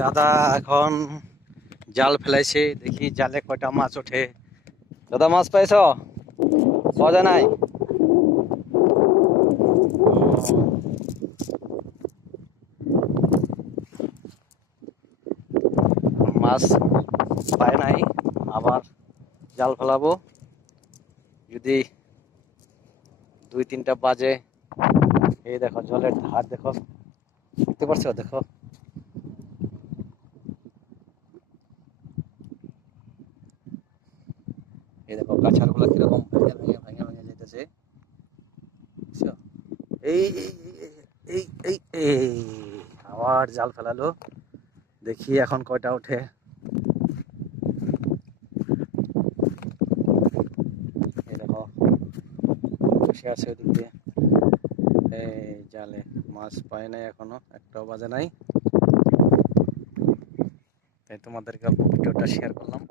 দাদা এখন জাল ফেলাইছে, দেখি জালে কয়টা মাছ ওঠে। দাদা মাছ পাইছ? পাওয়া যায় নাই? মাছ পায় নাই, আবার জাল ফেলাবো। যদি 2-3টা বাজে। এই দেখো জলের ধার দেখো, দেখতে পাচ্ছ? দেখো এই দেখো কাছার গুলা কিরকম ভেঙে ভেঙে ভেঙে ভেঙে যেতেছে। বুঝছো? এই এই এই এই এই আবার জাল ফেলালো, দেখি এখন কয়টা ওঠে। এই দেখো বসে আছে ওদিক দিয়ে, এই জালে মাছ পায় নাই, এখনো একটাও বাজে নাই। তাই তোমাদেরকে অল্প ভিডিওটা শেয়ার করলাম।